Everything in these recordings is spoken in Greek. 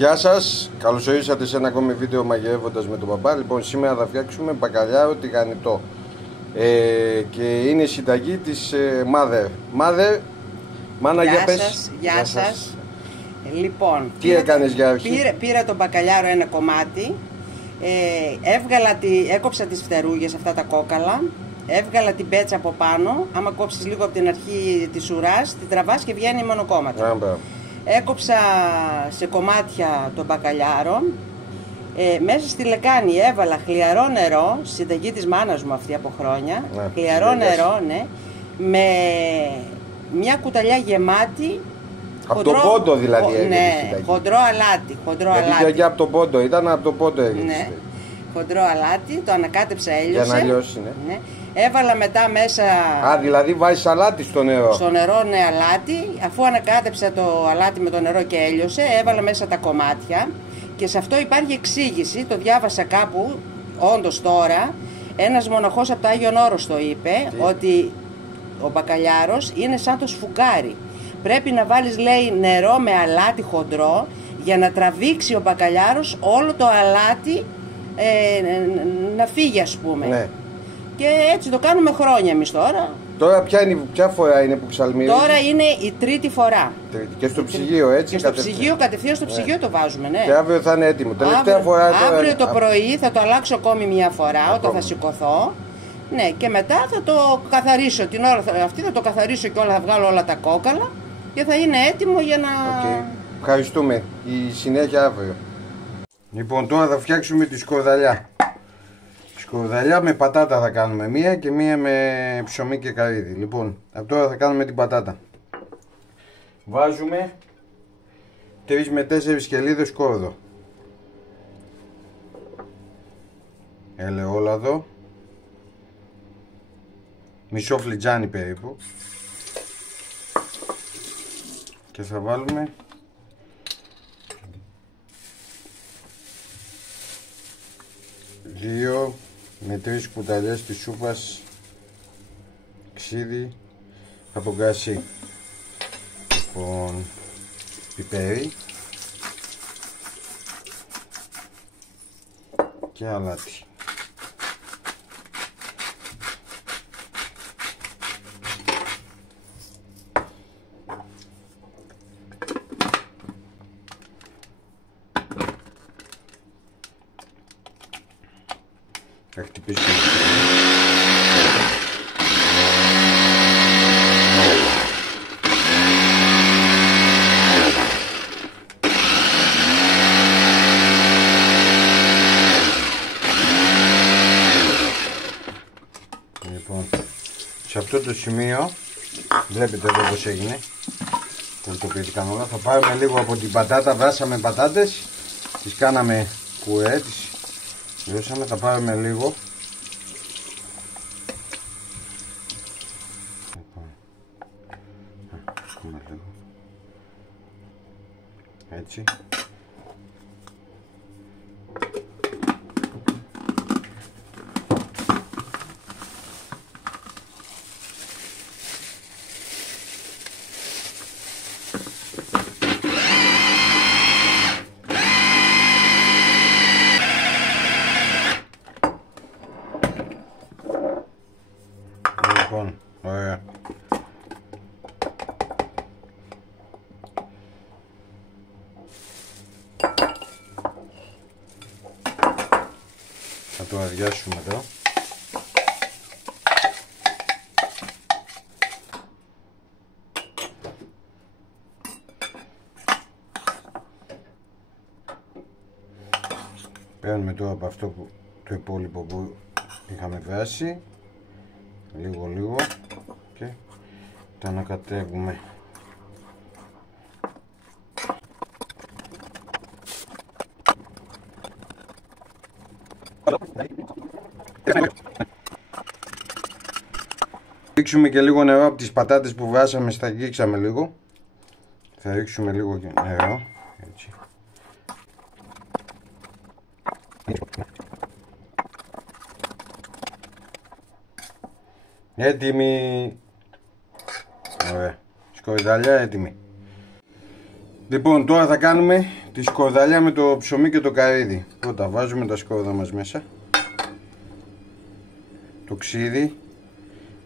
Γεια σας, καλώς ορίσατε σε ένα ακόμη βίντεο μαγειρεύοντας με τον μπαμπά. Λοιπόν, σήμερα θα φτιάξουμε μπακαλιάρο τηγανιτό και είναι η συνταγή της Μάνα, για πες. Γεια σας. Λοιπόν, τι έκανες για αρχή? Πήρα το μπακαλιάρο ένα κομμάτι, έκοψα τις φτερούγες, αυτά τα κόκαλα, έβγαλα την πέτσα από πάνω. Άμα κόψεις λίγο από την αρχή της ουράς, την τραβάς και βγαίνει μονοκόμματα. Έκοψα σε κομμάτια το μπακαλιάρο, μέσα στη λεκάνη έβαλα χλιαρό νερό, συνταγή της μάνας μου αυτή από χρόνια, χλιαρό νερό, ναι, με μια κουταλιά γεμάτη. Από τον πόντο δηλαδή, ναι, χοντρό αλάτι. Γιατί από τον πόντο ήταν, από τον πόντο έγινε. Ναι, χοντρό αλάτι, το ανακάτεψα, έλειωσε. Για να λιώσει, ναι. Έβαλα μετά μέσα... δηλαδή βάζεις αλάτι στο νερό. Στο νερό, ναι, αλάτι. Αφού ανακάτεψα το αλάτι με το νερό και έλειωσε, έβαλα μέσα τα κομμάτια. Και σε αυτό υπάρχει εξήγηση, το διάβασα κάπου, όντως τώρα. Ένας μοναχός από το Άγιον Όρος το είπε, ότι ο μπακαλιάρος είναι σαν το σφουγγάρι. Πρέπει να βάλεις, λέει, νερό με αλάτι χοντρό για να τραβήξει ο μπακαλιάρος όλο το αλάτι να φύγει, ας πούμε. Ναι. Και έτσι το κάνουμε χρόνια εμείς τώρα. Τώρα ποια φορά είναι που ψαλμίζεις? Τώρα είναι η τρίτη φορά. Και στο ψυγείο, έτσι? Και στο ψυγείο, κατευθείαν στο ψυγείο το βάζουμε, ναι. Και αύριο θα είναι έτοιμο. Τελευταία φορά τώρα... Αύριο το πρωί θα το αλλάξω ακόμη μια φορά, όταν θα σηκωθώ. Ναι, και μετά θα το καθαρίσω. Την ώρα αυτή θα το καθαρίσω και όλα, θα βγάλω όλα τα κόκαλα και θα είναι έτοιμο για να... Ευχαριστούμε. Η συνέχεια αύριο. Λοιπόν, τώρα θα φτιάξουμε τη σκορδαλιά. Σκορδαλιά με πατάτα θα κάνουμε, μία και μία με ψωμί και καρύδι. Λοιπόν, τώρα θα κάνουμε την πατάτα. Βάζουμε 3 με 4 σκελίδες σκόρδο, ελαιόλαδο, μισό φλιτζάνι περίπου, και θα βάλουμε 2 με 3 κουταλιές της σούπας ξύδι από γκασί. Λοιπόν, πιπέρι και αλάτι. Θα χτυπήσω. Λοιπόν, σε αυτό το σημείο βλέπετε εδώ πως έγινε, που το πήρθηκαν όλα. Θα πάρουμε λίγο από την πατάτα. Βράσαμε πατάτες, τις κάναμε πουρέ, τις λιώσαμε. Θα πάρουμε λίγο. Έτσι. Λοιπόν, ωραία. Θα το αδειάσουμε εδώ. Παίρνουμε τώρα από αυτό το υπόλοιπο που είχαμε βράσει, λίγο και το ανακατεύουμε. Ρίξουμε και λίγο νερό από τις πατάτες που βράσαμε, στα αγγίξαμε λίγο. Θα ρίξουμε λίγο νερό, έτσι. Έτοιμη. Ωραία. Σκορδαλιά έτοιμη. Λοιπόν, τώρα θα κάνουμε τη σκορδαλιά με το ψωμί και το καρύδι. Πρώτα βάζουμε τα σκόρδα μας μέσα. Το ξύδι.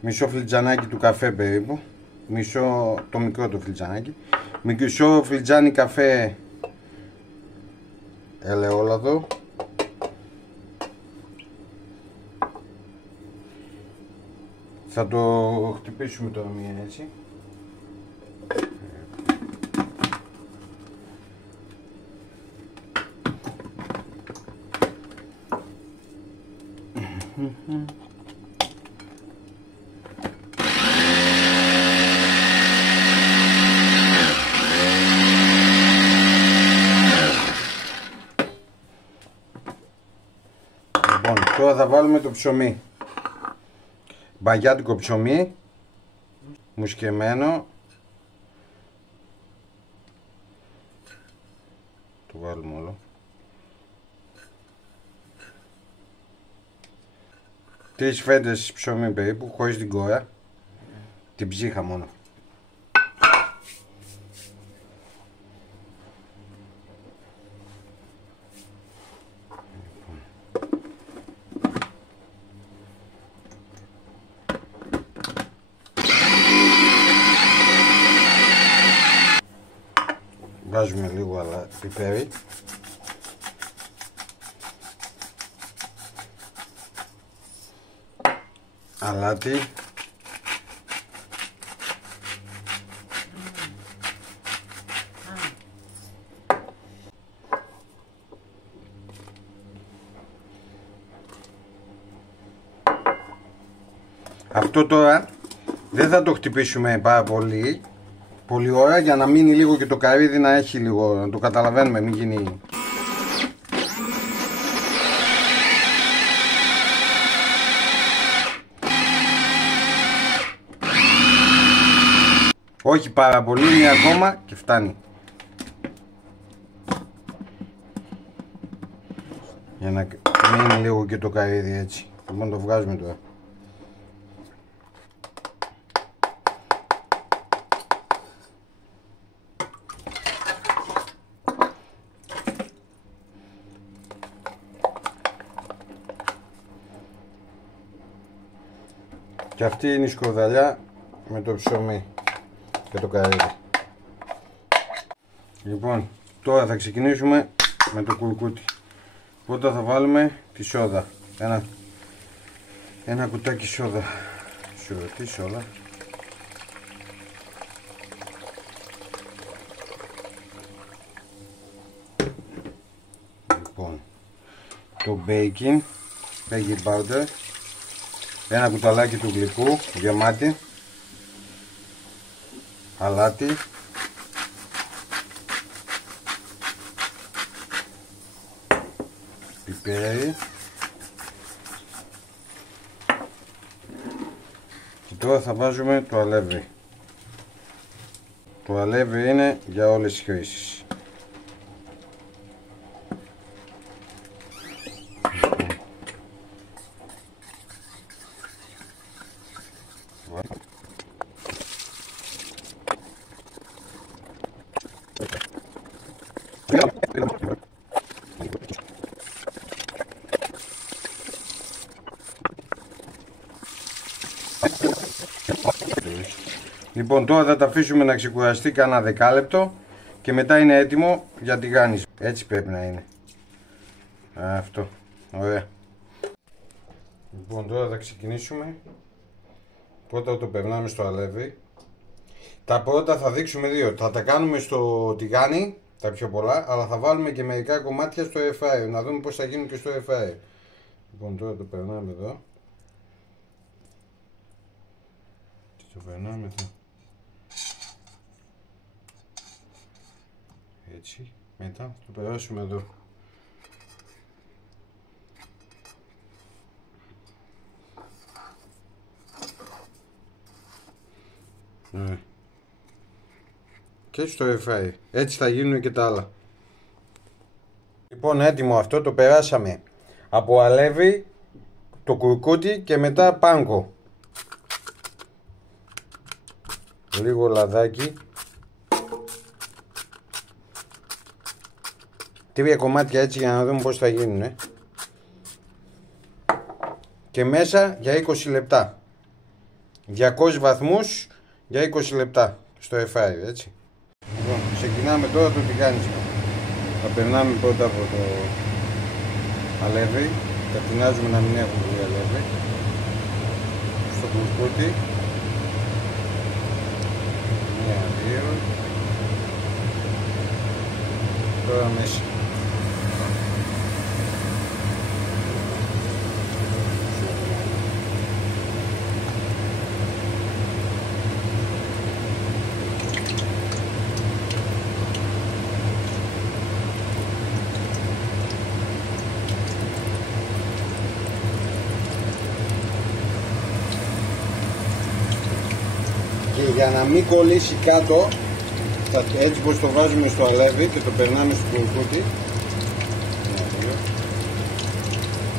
Μισό φλιτζανάκι του καφέ περίπου. Μισό, το μικρό το φλιτζανάκι. Μισό φλιτζάνι καφέ ελαιόλαδο. Θα το χτυπήσουμε τώρα μία έτσι. Λοιπόν, τώρα θα βάλουμε το ψωμί. Μπαγιάτικο ψωμί, μουσκεμένο. Το βάλουμε όλο. 3 φέτες ψωμί περίπου, χωρίς την κόρα. Την ψύχα μόνο. Βάζουμε λίγο πιπέρι. Αλάτι. Αυτό τώρα δεν θα το χτυπήσουμε πάρα πολύ ώρα για να μείνει λίγο και το καρύδι να έχει λίγο, να το καταλαβαίνουμε, μην γίνει... Όχι πάρα πολύ, μία ακόμα και φτάνει. Για να μείνει λίγο και το καρύδι έτσι. Λοιπόν, το βγάζουμε τώρα. Και αυτή είναι η σκορδαλιά με το ψωμί και το καρύδι. Λοιπόν, τώρα θα ξεκινήσουμε με το κουλκούτι. Πρώτα θα βάλουμε τη σόδα. Ένα κουτάκι σόδα. Τι σόδα. Λοιπόν, το baking powder. Ένα κουταλάκι του γλυκού γεμάτι. Αλάτι. Πιπέρι. Και τώρα θα βάζουμε το αλεύρι. Το αλεύρι είναι για όλες τις χρήσεις. Λοιπόν, τώρα θα τα αφήσουμε να ξεκουραστεί κάνα δεκάλεπτο και μετά είναι έτοιμο για τηγάνιση. Έτσι πρέπει να είναι. Αυτό. Ωραία. Λοιπόν, τώρα θα ξεκινήσουμε. Πρώτα το περνάμε στο αλεύρι. Τα πρώτα θα δείξουμε δύο. Θα τα κάνουμε στο τηγάνι, τα πιο πολλά, αλλά θα βάλουμε και μερικά κομμάτια στο air fryer, να δούμε πώς θα γίνουν και στο air fryer. Λοιπόν, τώρα το περνάμε εδώ. Και το περνάμε εδώ. Έτσι. Μετά το περάσουμε εδώ. Ναι. Και στο air fryer. Έτσι θα γίνουν και τα άλλα. Λοιπόν, έτοιμο αυτό, το περάσαμε από αλεύρι, το κουρκούτι και μετά πάνκο. Λίγο λαδάκι. 3 κομμάτια έτσι για να δούμε πως θα γίνουν. Και μέσα για 20 λεπτά. 200 βαθμούς για 20 λεπτά στο air fryer, έτσι. Λοιπόν, ξεκινάμε τώρα το τηγάνισμα. Θα περνάμε πρώτα από το αλεύρι. Κατηνάζουμε να μην έχουμε πολύ αλεύρι. Στο κουρκούτι. 1, 2. Τώρα μέσα. Και για να μην κολλήσει κάτω, έτσι πως το βάζουμε στο αλεύρι και το περνάμε στο κουρκούτι,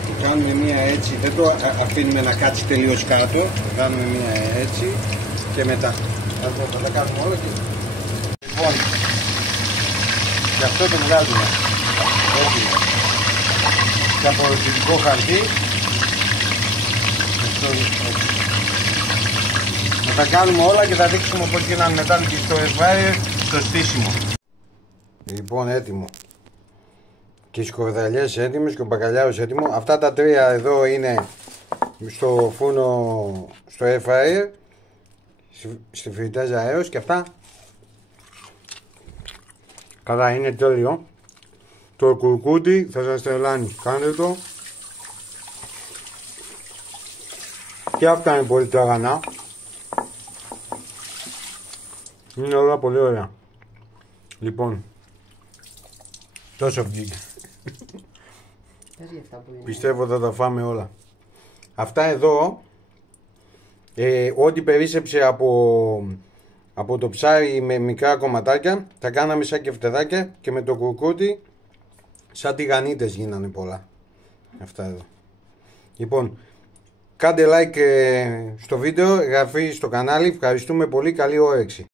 το κάνουμε μία έτσι, δεν το αφήνουμε να κάτσει τελείως κάτω, το κάνουμε μία έτσι και μετά θα τα κάνουμε όλα και... Λοιπόν, και αυτό το βγάζουμε έτοιμο και απορροφητικό χαρτί. Θα τα κάνουμε όλα και θα δείξουμε πως γίνανε μετά και στο air fryer στο στήσιμο. Λοιπόν, έτοιμο. Και οι σκορδαλιές έτοιμες και ο μπακαλιάρος έτοιμο. Αυτά τα τρία εδώ είναι στο φούρνο, στο air fryer, στη φριτέζα αέρος και αυτά. Καλά, είναι τέλειο. Το κουρκούτι θα σας τρελάνει. Κάντε το. Και αυτά είναι πολύ τραγανά. Είναι όλα πολύ ωραία. Λοιπόν, τόσο βγήκε. Πιστεύω θα τα φάμε όλα. Αυτά εδώ, ό,τι περίσσεψε από το ψάρι με μικρά κομματάκια, τα κάναμε σαν κεφτεδάκια και με το κουρκούτι σαν τηγανίτες γίνανε πολλά. Αυτά εδώ. Λοιπόν, κάντε like στο βίντεο, εγγραφή στο κανάλι. Ευχαριστούμε πολύ, καλή όρεξη.